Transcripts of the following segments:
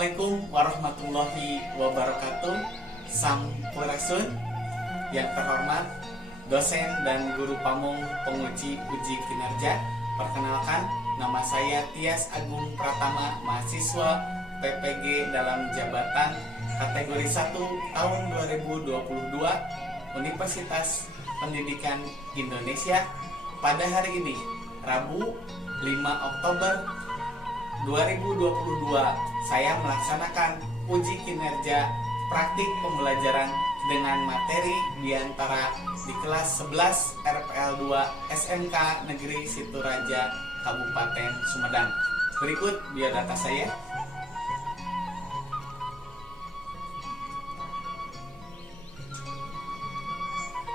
Assalamualaikum warahmatullahi wabarakatuh. Sampurasun. Yang terhormat dosen dan guru pamong penguji uji kinerja. Perkenalkan, nama saya Tias Agung Pratama, mahasiswa PPG dalam jabatan kategori 1 tahun 2022 Universitas Pendidikan Indonesia. Pada hari ini, Rabu 5 Oktober 2022, saya melaksanakan uji kinerja praktik pembelajaran dengan materi diantara di kelas 11 RPL 2 SMK Negeri Situraja Kabupaten Sumedang. Berikut biodata saya.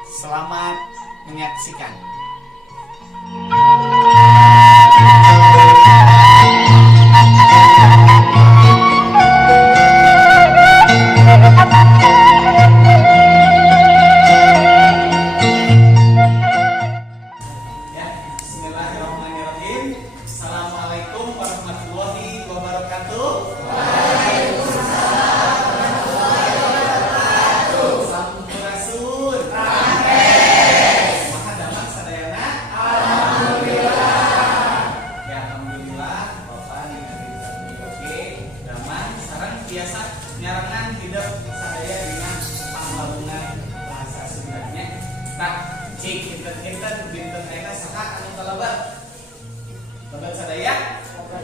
Selamat menyaksikan. Bismillahirrahmanirrahim. Assalamualaikum warahmatullahi wabarakatuh. Waalaikumsalam warahmatullahi wabarakatuh. Sampurasun. Rampes. Maha damang sadayana. Alhamdulillah. Ya, alhamdulillah. Bapak ningali oke. Damang sareng biasa nyarangan hidup sadaya dengan panglabunan bahasa Sundanya. Nah, cik kinten-kinten binten ayeuna saha anu kalabar? Lebat sadaya? Lebat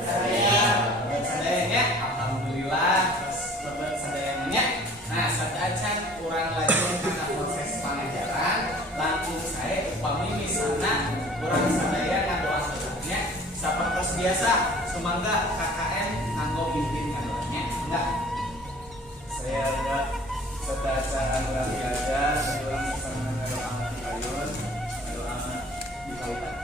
sadaya nya. Alhamdulillah. Terus lebat sadaya nya. Nah, sadaacan urang lajeng kana proses pangajaran, langkung sae upami misalna urang sadaya ngadoa-doanya sapertos biasa, sumangga KKN nganggo pimpin ngadoanya. Enggak. Saya enggak sadaacan urang biasa, urang misalna ngadoa ayun, ngadoa di kautan.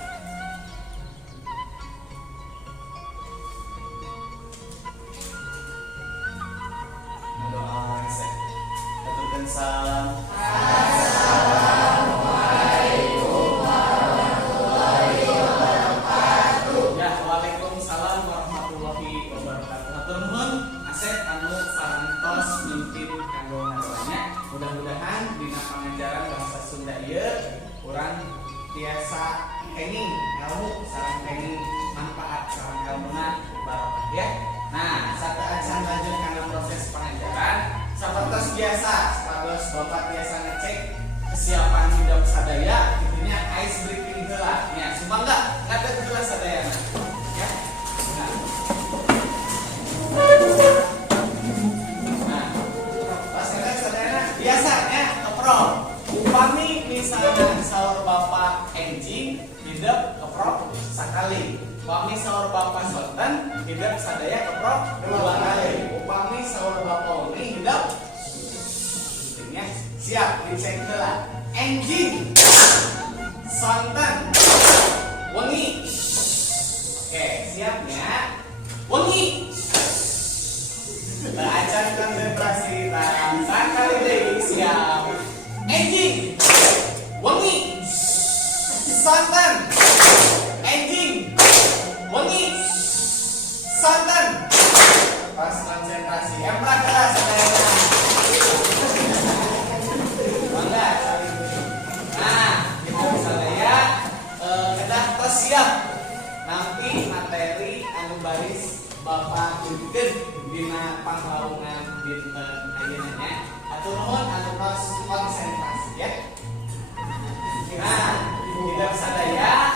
Salam. Assalamualaikum warahmatullahi wabarakatuh. Ya, waalaikumsalam warahmatullahi wabarakatuh. Hatur nuhun asep anu parantos mimpin kanggo ngadoanya. Mudah-mudahan dina pangajaran bahasa Sunda ieu urang tiasa kenging ilmu sareng kenging manfaat sareng ilmuna barokah ya. Nah, sadaacan lanjut kana proses pangajaran sapertos biasa. Terus Bapak biasa ngecek kesiapan hidup sadaya, intinya ice breaking heula. Ya, sumangga ngadeg heula sadayana. Ya. Nah, pas ngedeg sadayana biasanya keprok. Upami misalnya saur Bapak enjing hidup keprok sakali. Upami saur Bapak sonten hidup sadaya keprok 2 kali. Upami saur Bapak uni hidup siap dicek heula. Enjing, sonten, wengi. Oke, siapnya. Wengi. Acan konsentrasi tangan sakali deui siap. Enjing, wengi, sonten, enjing, wengi, sonten. Pas konsentrasi, emprak kelas sadayana. Siap nanti materi anu baris Bapak tunjukkeun dina panglaungan dinten ayeuna nya. Atur nuhun anu tos konsentrasi ya. Nah, hidup sadaya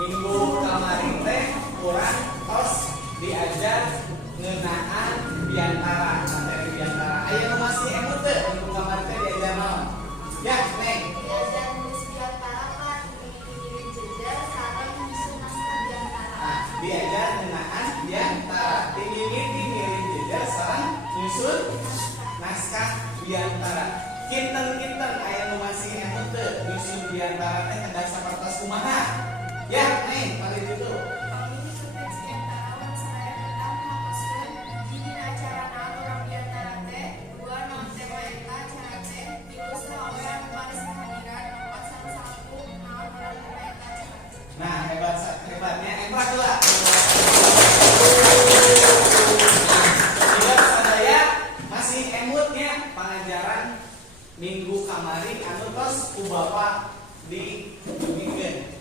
minggu kemarin teh urang tos diajar ngeunaan biantara materi biantara. Ayeuna masih emut teh minggu kemarin teh diajar naon? Ya, Neng. Diajar nulis biantara kan ngirim jeda sareng nyusun naskah biantara. Diajar ngeunaan biantara, dimimiti ngirim jeda sareng nyusun naskah biantara. Kinten-kinten aya nu masih emut teu nyusun biantara teh hendak sapertos kumaha? Ya, Neng, mari dulu. Kami nulis biantara wan sadaya kedah ngapuskeun di dina acarana urang biantara teh 2 non TWK cara teh 3 sawe anu baris kehadiran 411 naon urang TWK cara. Nah, hebatnya emprak heula. Nah, pelajaran minggu kamari anu tos ku Bapak dibikikeun.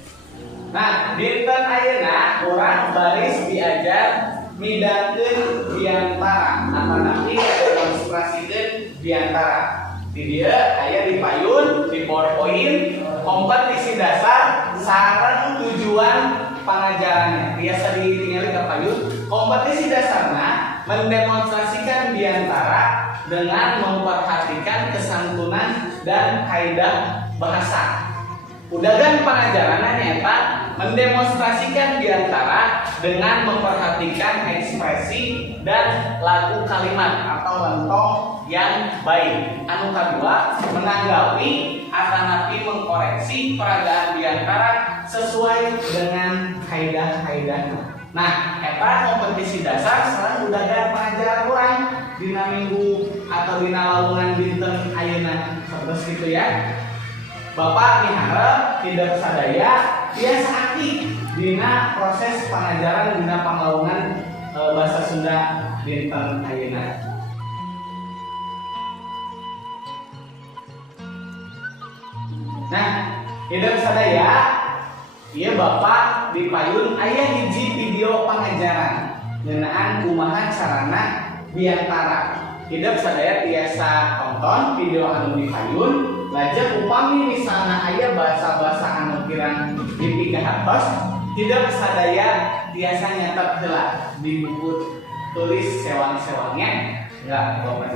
Nah, dinten ayeuna urang baris diajar midankeun diantara atau nanti demonstrasikeun diantara. Di dia aya di payun, di PowerPoint, kompetisi dasar sareng tujuan pengajarannya. Biasa ditinggali ke payun. Kompetisi dasarnya mendemonstrasikan diantara dengan memperhatikan kesantunan dan kaidah bahasa. Udagan pengajarannya nyata mendemonstrasikan diantara dengan memperhatikan ekspresi dan lagu kalimat atau lentong yang baik. Anu kedua, menanggapi atanapi mengkoreksi peragaan diantara sesuai dengan kaidah-kaidahnya. Nah, eta kompetisi dasar sekarang udah ada pengajaran orang dina minggu atau dina lawungan dinten ayeuna. Terus gitu ya. Bapak miharep tidak sadaya biasa aktif dina proses pengajaran dina panglawungan bahasa Sunda dinten ayeuna. Nah, tidak sadaya ieu Bapak di payun aya hiji video pengajaran ngeunaan kumaha carana diantara. Tidak sadaya tiasa tonton video anu di payun. Lajeng upami misalnya aya bahasa-bahasa anu kirang dipigahartos, tidak sadaya tiasa nyatet heula di buku tulis sewang-sewangnya enggak Bapak.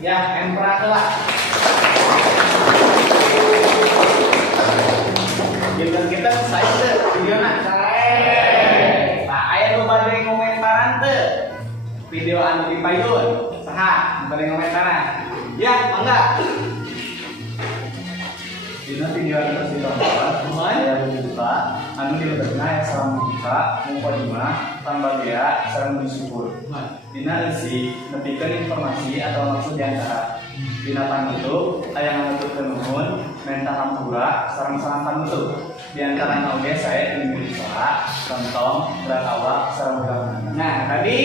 Ya, empra lah. Kita saya video nak saya. Nah, aya nu bade komentaran teu. Video anu di payun. Saha bade komentaran? Ya, mangga. Dina video anu ditonton, aya buka, anu dilebetna aya salam buka, mukadimah, tambagia, sareng bersyukur. Dina isi nepikeun informasi atau maksud diantara. Dina panutup aya nganutupkeun nuhun, menta hampura, sareng salam panutup. Diantara oge saya ingin usaha, contoh, berakawak, sareng mudah-mudahan. Nah, tadi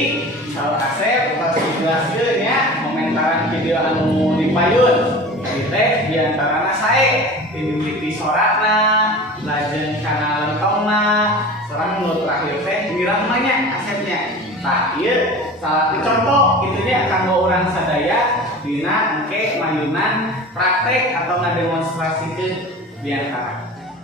Sal Asep pas dijelaskeun ya komentaran video anu di payun. Teh diantarana sae dimiliki soratna, lajeng kana lentongna, sareng nu terakhir teh mirahmanya Asepnya. Nah, ieu salah satu contoh itunya kanggo urang sadaya dina engke mayunan praktek atau ngademonstrasikeun diantara.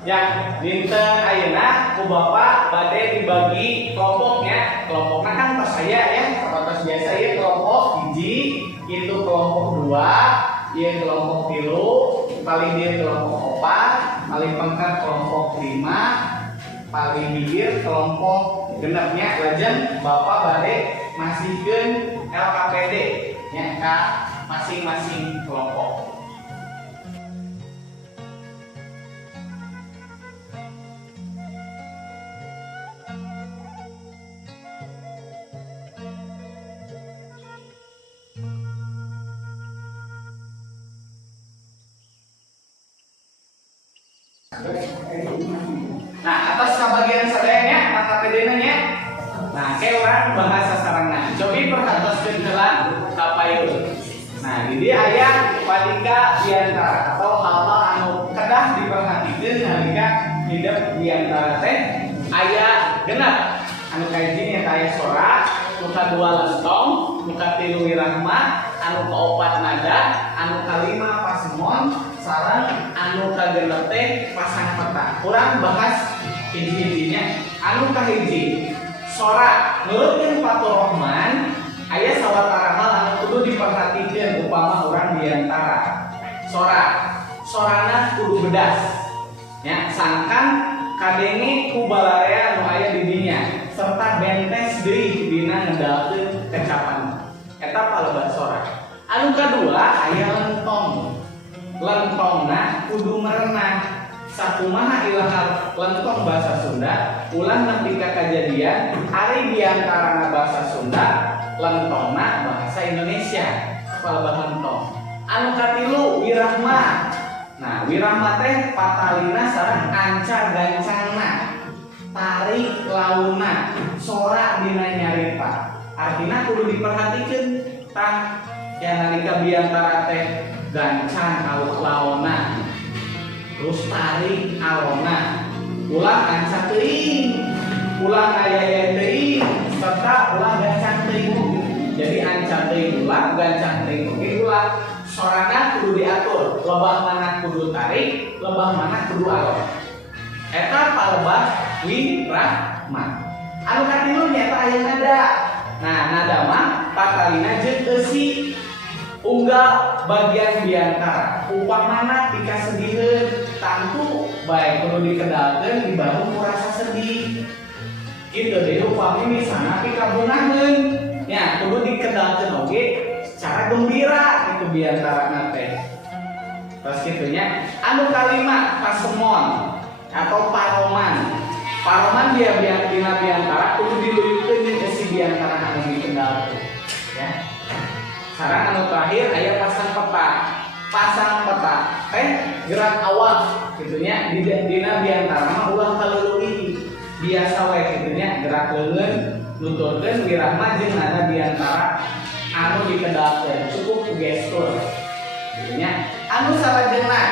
Ya, dinten ayeuna ku Bapak bade dibagi kelompoknya. Kelompokna kan pas saya ya, terbatas biasa ya kelompok hiji, itu kelompok 2, ieu kelompok 3, paling dia kelompok 4, paling pangkat kelompok 5, paling bibir kelompok genepnya lajeng Bapak bade masihkeun LKPD nya ka masing-masing kelompok. Nah, atas kabagian sadayanya LKPD nya. Nah, kayak orang bahasa sarangna. Cobi perhatoskeun heula kapayun. Nah, di dia aya patika diantara atau hal-hal anu kedah diperhatikeun nalika hidup diantara teh aya genep. Anu kaiji nya aya sora, muka dua lentong, muka tilu wirahma, anu kaopat nada, anu kalima pasemon, sareng anu kagenep teh pasang peta. Urang bahas hiji-hijinya. Anu kahiji sora nurutkeun Faturrahman aya sawatara hal anu kudu diperhatikeun upama urang diantara sorana kudu bedas nya sangkan kadenge ku balarea anu aya di dinya serta bentes deui dina ngedalkeun kecapan eta palebat sora. Anu kadua aya lentongna kudu merenah sakumaha ilahar lentong bahasa Sunda ulah nepi ka kajadian ari diantarana bahasa Sunda lentongna bahasa Indonesia palebat lentong. Anu katilu wirahma. Nah, wirahma teh patalina sareng anca gancangna tarik launa sora dina nyarita artina kudu diperhatikeun tah ya nalika biantara teh gancang launa terus tarik alona ulah anca teuing ulah aya teuing serta ulah gancang teuing. Jadi anca teuing ulah gancang teuing oge ulah sorana kudu diatur lebah mana kudu tarik lebah mana kudu alon eta palebat wirahma. Anu katilu nya eta aya nada. Nah, nada mah patalina jeung eusi unggal bagian diantara upamana tika sediheuh tantu baik kudu dikedalkeun dibangun rasa sedih kitu deui upami misalna pika bungaheun nya kudu dikedalkeun oge secara gembira itu diantara teh. Terus kitu nya anu kalima pasemon atau paroman dia dina diantara kudu diluyukeun jeung isi diantara anu dikedalkeun ya. Sareng anu terakhir aya pasang peta teh gerak awak gitunya dina diantara mah ulah kaleuleui biasa wae gitunya gerak leungeun nuturkeun wirahma jeung nada diantara anu dikedalkeun cukup gestur gitunya. Anu salajengna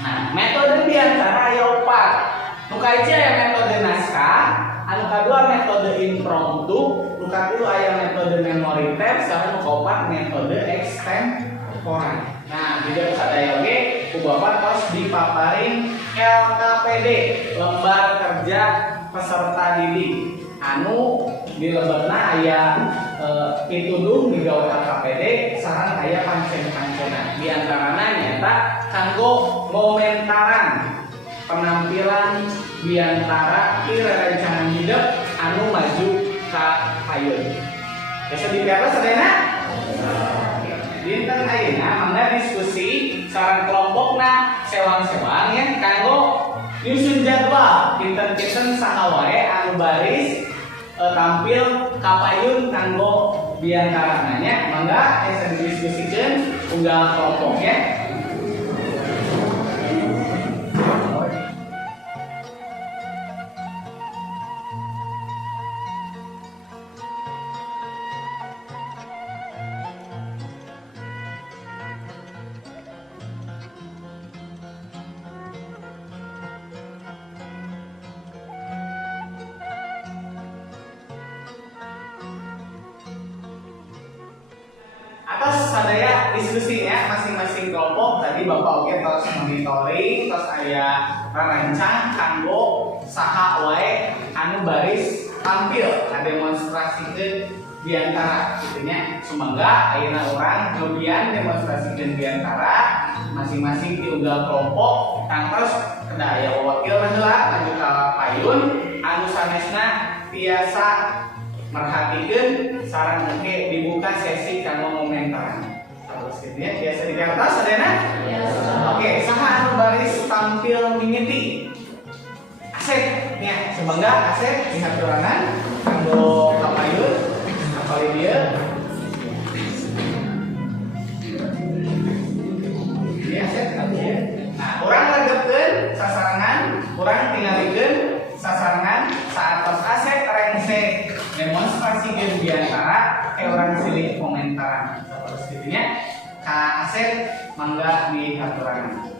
nah metode diantara aya 4. Nu kahiji aya metode naskah, anu kadua metode impromptu, nu katilu aya metode memory tap, sareng nu kaopat metode extempore. Nah, di dieu sadaya oge ku Bapak tos dipaparin LKPD, lembar kerja peserta didik. Anu di lembarna aya pituduh digawe LKPD sareng aya pancen-pancenan. Di antarana nyata kanggo ngomentaran penampilan diantara rerencangan hidup anu maju ka payun. Biasa dipiartos sadayana? Dinten ayeuna mangga diskusi sareng kelompokna sewang-sewang ya kanggo nyusun jadwal dinten-dinten saha wae anu baris tampil ka payun kanggo diantarana nya mangga asa didiskusikeun unggal kelompoknya. Atas sadaya diskusinya masing-masing kelompok tadi Bapak oge tos monitoring tos aya rancang kanggo saha wae anu baris tampil ngademonstrasikeun diantara gitunya sumangga ayeuna urang nyobian demonstrasikeun diantara masing-masing tiunggal kelompok kantos kedah aya wakil heula lanjut ka payun anu sanesna tiasa merhatikeun sareng engke dibuka sesi kanggo komentaran. Terus gitu ya, biasa di kertas adena? Oke, saha anu baris tampil mimiti? Asep, nya sumangga Asep di haturanan kanggo kapayun apalagi dia. Ini Asep tadi ya. Nah, urang legepkeun sasarangan, urang tingalikeun sasarangan saatos Asep rengse demonstrasikeun diantara urang silih komentaran. Terus gitu nya. Kak Asep mangga di haturanan.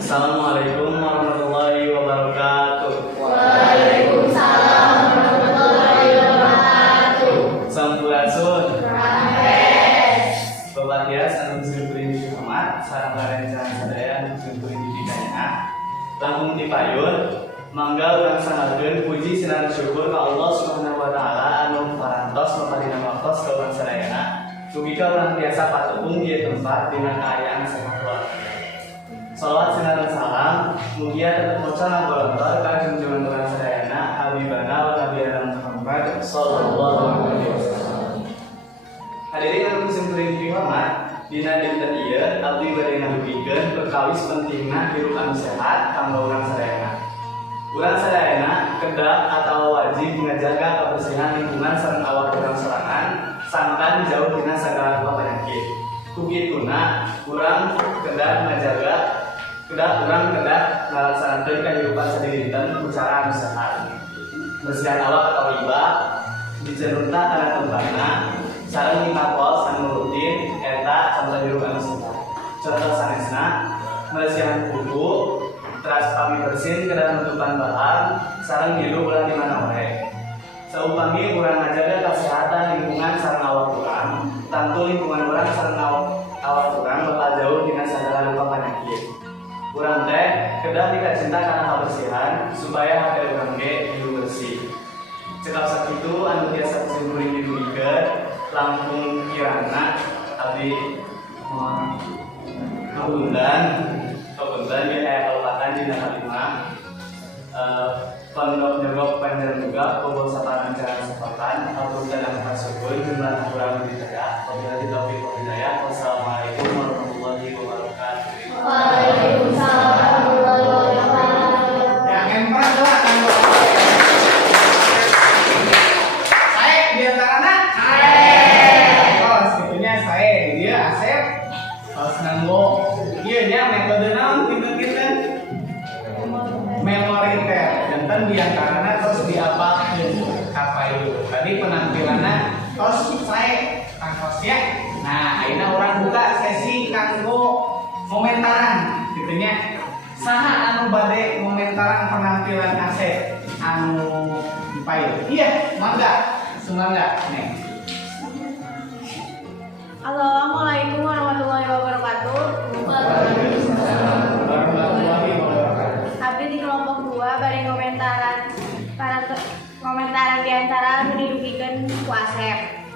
Assalamualaikum warahmatullahi wabarakatuh. Waalaikumsalam warahmatullahi wabarakatuh. Sampurasun. Rames. Bapak Tias anu Sri Muhammad sareng larencan sadaya anu Sri Didikanya. Langkung ti payun mangga urang sangadeun puji sinar syukur ka Allah Subhanahu wa taala anu parantos maparina waktos ka urang sadayana. Mugi ka urang tiasa patutung di tempat dina kaayaan sehat walafiat. Salawat sinar salam mugia tetep maca ngagolontor ka junjungan urang sadayana habibana wa nabiyana Muhammad sallallahu alaihi wasallam. Hadirin anu kusimkuring dihormat, dina dinten ieu abdi bade ngadugikeun perkawis pentingna hirup anu sehat kanggo urang sadayana. Urang sadayana kedah atau wajib ngajaga kebersihan lingkungan sareng awak urang sorangan sangkan jauh dina sagala rupa penyakit. Kugituna urang kedah ngalaksanakeun kahirupan sadinten ku cara anu sehat. Bersihan awak atau iba dicerunta kana tempatna sareng ngapos anu rutin eta contoh hirup anu sehat. Contoh sanesna bersihan kuku, teras pami bersin kedah nutupan bahan sareng hirup ulah di mana wae. Saupami urang ngajaga kesehatan lingkungan sareng awak urang, tentu lingkungan urang sareng awak urang bakal jauh dina sagala rupa penyakit. Urang teh kedah dikacinta kana kabersihan supaya hate urang ge hirup bersih. Cekap sakitu anu tiasa kusimkuring didugikeun langkung kirana abdi mohon kapunten ya aya kalupatan dina kalimah Pondok Nyogok Panjaluga Pondok Sataran Jalan Sepatan atur dan syukur jumlah kurang di saya. Wabillahi taufiq wal hidayah. Wassalamualaikum warahmatullahi wabarakatuh. Waalaikumsalam warahmatullahi wabarakatuh. Yang empat adalah saya diantaranya oh sebetulnya saya dia Asep harus nanggo iya nya metode naon pinter-pinter memoriter dan diantaranya terus diapalkeun kapayun. Tadi penampilannya terus saya tangkos ya. Nah, ayeuna urang buka sesi kanggo komentaran gitu nya. Saha anu bade komentaran penampilan Asep anu dipayun? Iya, mangga. Sumangga nih. Assalamualaikum warahmatullahi wabarakatuh. Warahmatullahi wabarakatuh. Abdi di kelompok 2 bari komentaran diantara anu didugikeun ku Asep.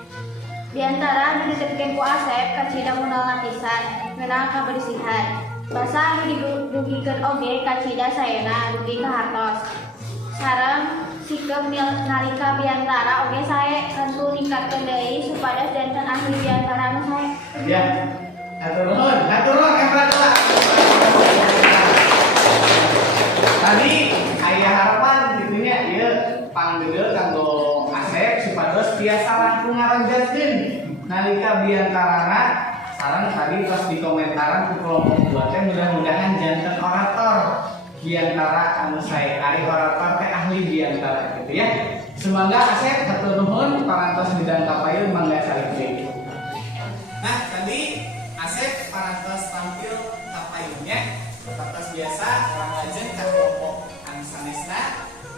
Diantara anu ditepikeun ku Asep kacida modal lapisan ngeunang kabersihan. Basa anu didugikeun oge kacida saena dugi ka hartos. Sareng sikep nalika biantara oge sae tentu ningkatkeun deui supados janten ahli biantara anu sae. Ya. Hatur nuhun Emratullah. Tadi aya harapan gitu nya ieu panggeudeul kanggo Asep supados tiasa langkung ngaronjatkeun nalika biantarana sareng tadi pas di komentaran ku kelompok 2 teh mudah-mudahan janten orator biantara anu sae ari orator teh ahli biantara gitu ya. Semoga Asep hatur nuhun parantos bidang kapayun mangga salih. Nah, tadi Asep parantos tampil kapayunnya. Parantos biasa orang lajeng ka kelompok anu sanesna.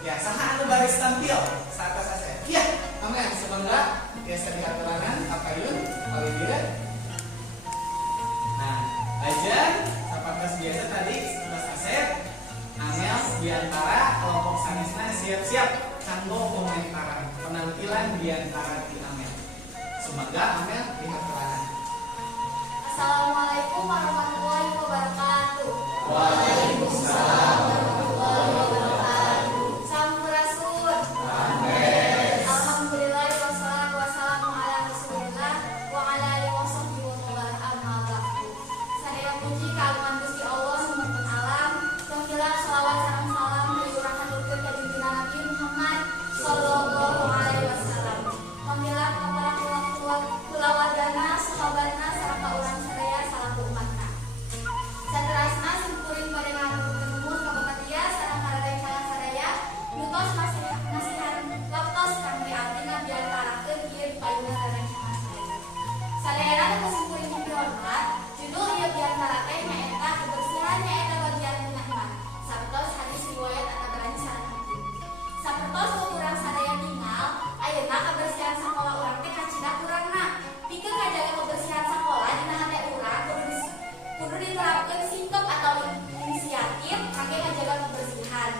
Ya, saha anu baris tampil saat Asep? Iya, amin. Semoga biasa dihaturanan kapayun oleh dia. Nah, lajeng parantos biasa tadi setelah Asep Amel diantara kelompok sanesna siap siap-siap kanggo komentaran penampilan diantara ti Amel. Semoga Amel lihat terang. Assalamualaikum warahmatullahi wabarakatuh. Waalaikumsalam warahmatullahi wabarakatuh. Sampurasun. Amin. Alhamdulillah wassalatu wassalamu ala Rasulillah wa ala alihi wasahbihi wa man amma ba'du. Sadaya puji kagungan Gusti Allah sementen alam. Tongkilah shalawat sareng salam liurang haturkeun ka junjungan Nabi Muhammad sallallahu alaihi wasallam. Tongkilah ka para kulawargana, sahabatna sareng ka urang sadaya salaku umatna. Saterasna simkuring pada ngaturkeun nuhun ka bapatiya sareng karadaya kalang sadaya. Nutos nasihat waktos kang diabdina diantarakeun ieu payuna rerencangan sadaya. Sadayana nu simkuring dihormat, judul ieu diantara teh nyaeta kebersihan nyaeta bagian tina iman. Sapertos hadis riwayat At-Tabarani sareng Hakim. Sapertos urang sadaya tinggal, ayeuna kebersihan sakola urang teh kacida kurangna. Pikeun ngajaga kebersihan sakola dina hate urang kudu diterapkeun sikap atau inisiatif kangge ngajaga kebersihan.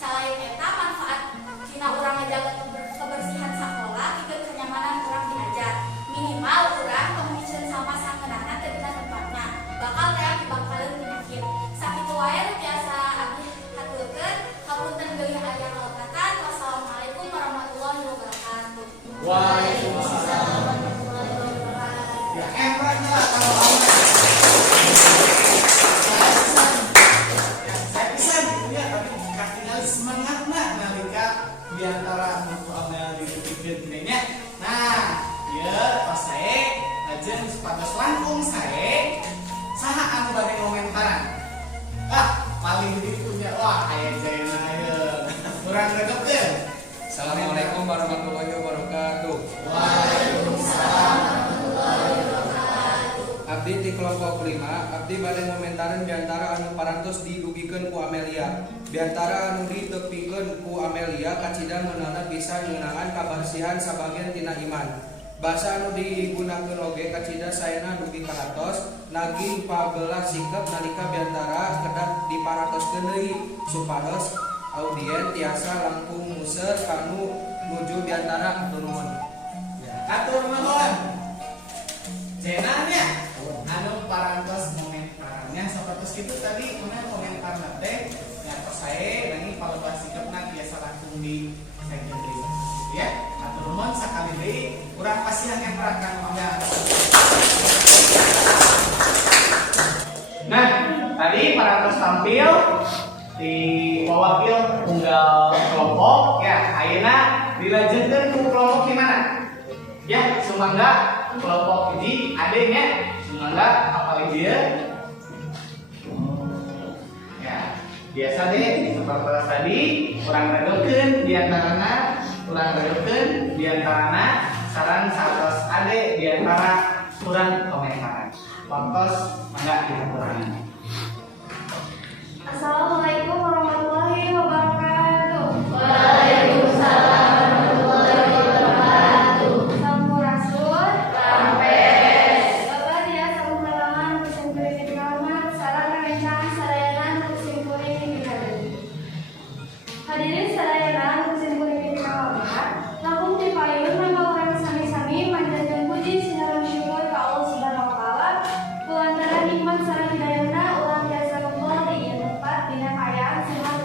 Selain eta manfaat dina urang ngajaga kebersihan sakola pikeun kenyamanan urang diajar. Minimal urang tong nyucieun sampah sakeunana teh dina tempatna. Bakal rea dibangkaleun penyakit. Sakitu wae nu biasa abdi haturkeun. Hapunten deui aya kalebatan. Wassalamualaikum warahmatullahi wabarakatuh. Waalaikumsalam. warahmatullahi wabarakatuh. Ya enak lah kalau Amel. Saya pisan gitu ya, tapi katingal semangatna nalika diantara nuku Amel dipikeun teh nya. Nah, ieu pas sae lajeng supados langkung sae saha anu bade komentaran. Paling ditunya wah aya jaena aya. Urang regepkeun. Assalamualaikum warahmatullahi wabarakatuh. Waalaikumsalam. Abdi di kelompok 5, abdi bade ngomentaran diantara anu parantos didugikeun ku Amelia. Diantara anu ditepikeun ku Amelia kacida meunana bisa ngeunaan kabersihan sabagian tina iman. Basa anu digunakeun oge kacida saena dugi karatos naging pabelah sikep nalika biantara kedah diparatoskeun deui supados audien tiasa langkung museur kanu nuju biantara atur nuhun. Ya, atur nuhun. Cenanya anu parantos komentarannya sapertos kitu tadi mana komentarna teh nya tos sae nanging palebah sikepna biasa langsung di sajeun deui. Ya, atur nuhun sakali deui urang pasihan ngemprakan Amel. Nah, tadi parantos tampil di wawakil tunggal kelompok ya ayeuna dilanjutkeun ku kelompok gimana? Ya, sumangga kelompok ini adanya sumangga apalagi dia ya biasa deh seperti tadi urang regepkeun diantarana sareng satos ade diantara urang komentaran. Waktos mangga dihaturkeun. Assalamualaikum warahmatullahi wabarakatuh. Waalaikumsalam warahmatullahi wabarakatuh. Sampurasun. Sampes. Bapak dia sampun halangan kusim kuring di kamar, sareng rencana sadayanan kusim kuring di kamar. Hadirin sadayanan kusim kuring di kamar, langkung dipayun nama orang sami-sami manjatkeun puji sareng syukur ka Allah Subhanahu wa taala kulantaran nikmat sareng hidayahna urang tiasa kempel di ieu tempat dina kaayaan sehat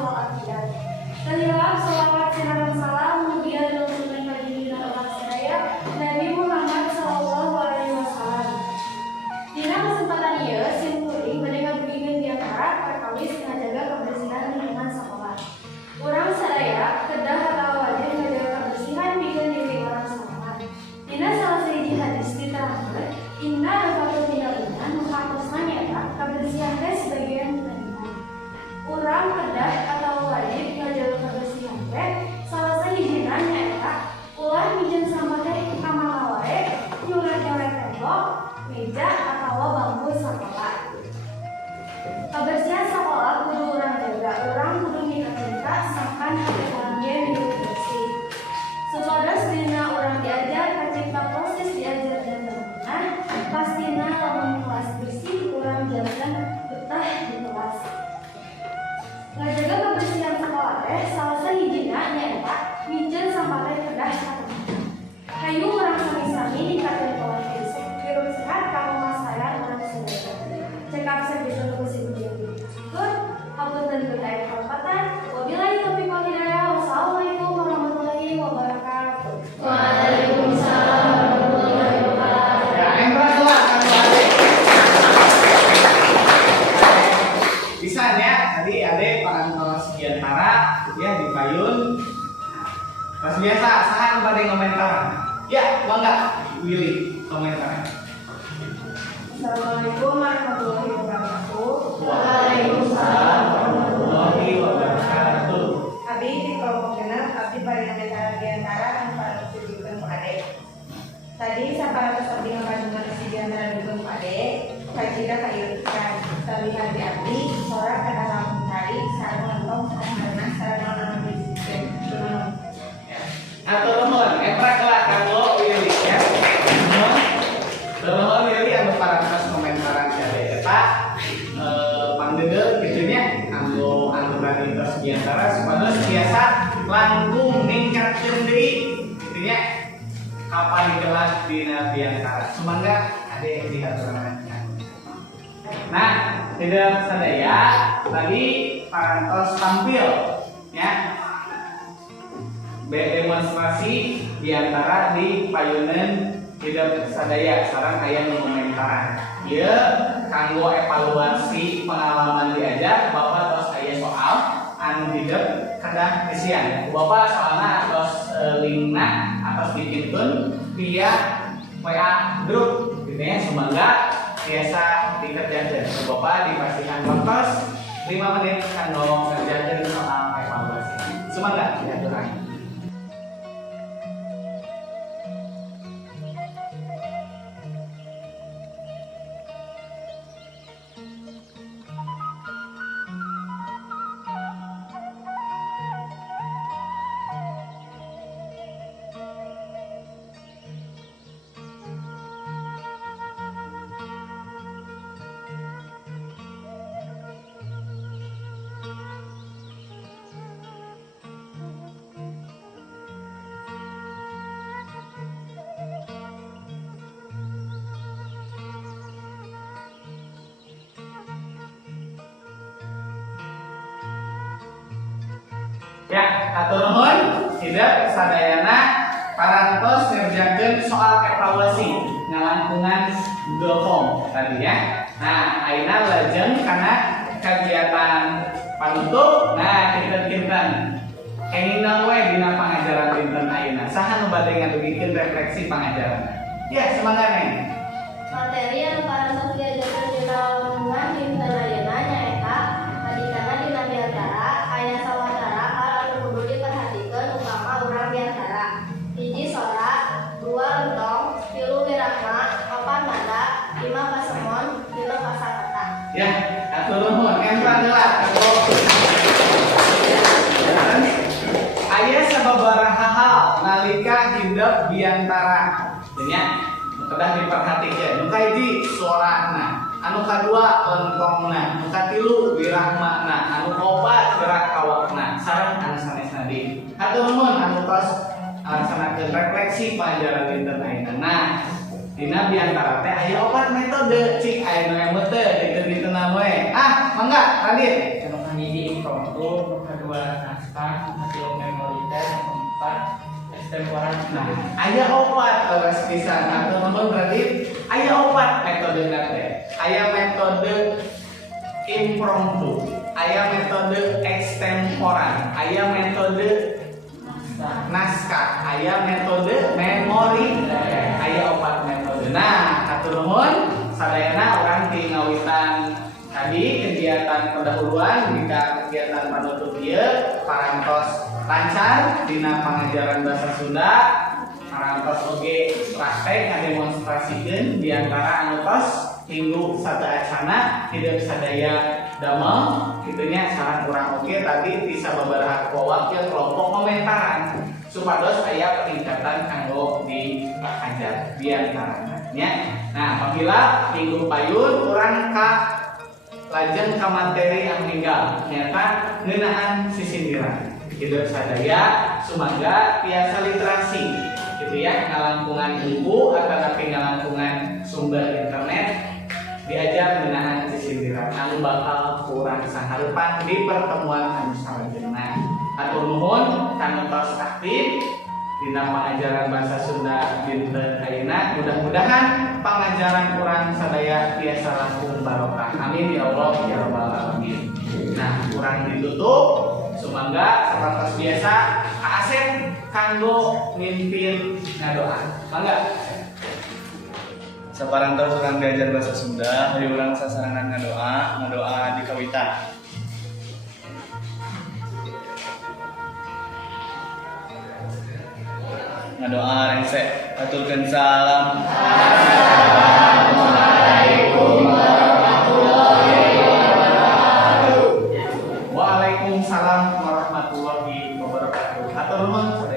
biasa saha bade komentar. Ya, mangga Willy komentar. Assalamualaikum warahmatullahi wabarakatuh. Waalaikumsalam warahmatullahi wabarakatuh. Abi di kelompok genep, abdi paling komentar diantara anu para tujuan ku ade. Tadi saparatus abdi ngabandungan si diantara tujuan ku ade, kajida kayeukan terlihat di abdi, sorak kada lamun kali, sareng lontong karena sareng naon bisikeun. Atur nuhun, eprak lah kanggo Willy ya. Nuhun Willy anu parantos komentaran jadi eta pangdeudeuh kitu nya kanggo aturan lintas diantara supados biasa langkung ningkatkeun deui kitu nya kapan dikelas dina diantara. Sumangga ade diaturan. Nah, tidak sadaya tadi parantos tampil ya. Demonstrasi diantara di payunan hidup sadaya sareng aya nu komentaran. Ieu kanggo evaluasi pengalaman diajar Bapak tos aya soal anu hidup kada isian. Bapak soalna tos linkna atas dipikeun via WA grup gitu ya. Semoga biasa dikerjakeun. Bapak dipastikan waktos 5 menit kanggo ngerjakeun soal evaluasi. Semoga diaturan. Ya, atur nuhun, tidak sadayana parantos ngerjakeun soal evaluasi ngalangkungan Google Form tadi ya. Nah, ayeuna lajeng kana kegiatan panutup. Nah, kinten-kinten kengingna we dina pangajaran dinten ayeuna. Saha nu bade ngadugikeun refleksi pangajaran? Ya, semangat Neng. Materi anu parantos diajarkeun dina lingkungan dinten ayeuna nyaeta kadikana dina diantara aya sawatara hal anu kudu diperhatikeun upama urang diantara. 1 sorak, 2 lentong, 3 wirahma, 4 nada, 5 pasemon, 6 kosakata. Ya, atur nuhun, empang heula kanggo aya sababaraha hal nalika hidup diantara nya kedah diperhatikeun. Nu kahiji suarana, anu kadua lentongna, anu katilu wirahmana, anu kaopat gerak awakna sareng anu sanesna deui. Atur nuhun anu tos laksanakeun refleksi pelajaran dinten ayeuna. Nah, dina diantara teh aya 4 metode cik aya nu metode dinten-dintenan we. Ah, mangga Radit. Anu kahiji impromptu, nu kadua naskah, hasil memori test, yang keempat extemporan. Nah, aya 4 leres pisan. Atur nuhun Radit. Aya 4 metode teh. Aya metode impromptu, aya metode extemporan, aya metode naskah, aya metode memori, aya 4 metode. Nah, atur nuhun sadayana urang ti ngawitan tadi kegiatan pendahuluan hingga kegiatan panutup ieu parantos lancar dina pangajaran bahasa Sunda, parantos oge praktek ngademonstrasikeun diantara anu tos minggu satu acana hidup sadaya damel gitunya saran kurang oke tadi bisa beberapa wakil kelompok komentaran supados aya peningkatan kanggo diajar diantaranya. Nah, apabila minggu payun kurang ka lajeng ka materi anu hingga nyata ngeunaan sisindiran hidup sadaya sumangga tiasa literasi gitu ya ngalangkungan buku atau tapi ngalangkungan sumber internet diajar ngeunaan sisindiran anu bakal kurang saharepan di pertemuan anu salajengna. Atur nuhun kanggo tos aktif dina pengajaran bahasa Sunda dinten ayeuna mudah-mudahan pengajaran kurang sadaya tiasa langkung barokah. Amin ya Allah ya rabbal alamin. Nah, kurang ditutup sumangga sapertos biasa Kak Asep kanggo mimpin ngadoa. Mangga. Saparantos urang diajar bahasa Sunda, hari urang sasarangan ngadoa di kawitan. Ngadoa rengse, aturkeun salam. Waalaikumsalam warahmatullahi wabarakatuh. Atur nuhun.